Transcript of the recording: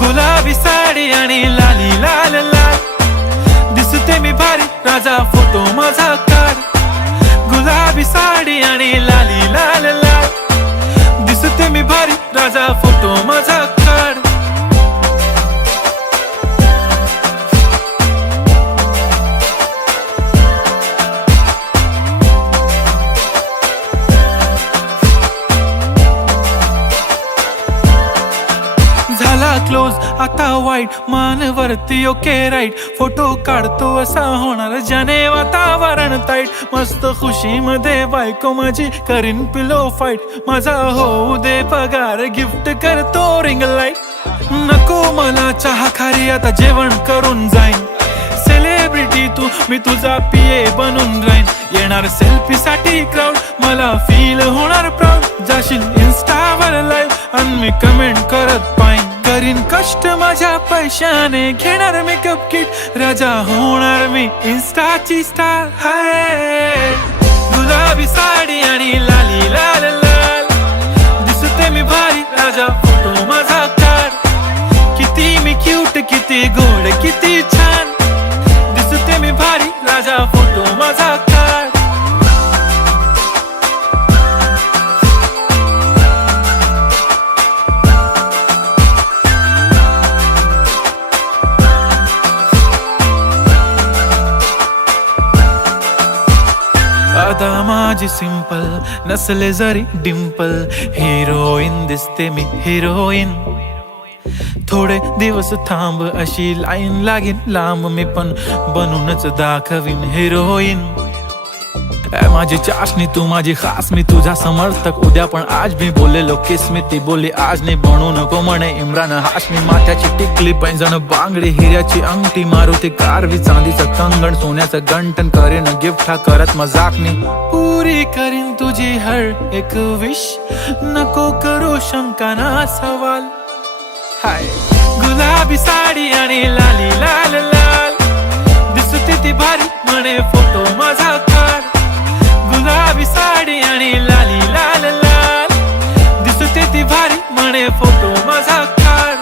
गुलाबी साडी आणि लाली लाल लाल, दिसते मी भारी राजा फोटो माझा काढ. गुलाबी साडी आणि लाली लाल लाल, दिसते मी भारी राजा फोटो माझा काढ. झाला क्लोज आता वाईट, मानवरती ओके राईट, फोटो काढतो असा होणार ज्याने वातावरण ताईट. मस्त खुशी मध्ये बायको माझी करीन पिलो फाईट, माझा होऊ दे पगार गिफ्ट करतो रिंग लाईट. नको मला चहा खारी आता जेवण करून जाईन, सेलिब्रिटी तू मी तुझा पिये बनून राहीन. येणार सेल्फी साठी क्राऊड मला फील होणार प्राऊड, जाशील इन्स्टावर लाईव्ह आणि मी कमेंट करत पाईन. करीन कष्ट माझ्या पैशाने, घेणार मेकअप किट, राजा होणार मी इन्स्टाची स्टार. हाय गुलाबी साडी आणि लाली लाल लाल, दिसते मी भारी राजा फोटो माझा काढ. किती मी क्यूट, किती गोड, किती छान, दिसते मी भारी राजा फोटो माझा काढ. आता माझी सिंपल नसले जरी डिंपल, हिरोईन दिसते मी हिरोईन. थोडे दिवस थांब अशी लाईन लागेल लांब, मी पण बनूनच दाखवीन हिरोईन. माझी चाशनी तू माझी खास, मी तुझा समर्थक उद्या पण आज मी बोलेलो किस मी, ती बोली आज नाही बनू नको म्हणे इम्रान हाशमी. माथ्याची टिकली पैंजण बांगडी, हिऱ्याची अंगठी, मारुती कारवी, चांदीचं कंगण, सोन्याचं गंटन, करेन गिफ्ट हा करत मजाकनी. पुरी करीन तुझी हर एक विश, नको करू शंका ना सवाल. हाय गुलाबी साडी आणि लाली लाल लाल, दिसते ती भारी म्हणे फोटो माझा काढ. गुलाबी साडी आणि लाली लाल लाल, दिसते ती भारी म्हणे फोटो माझा काढ.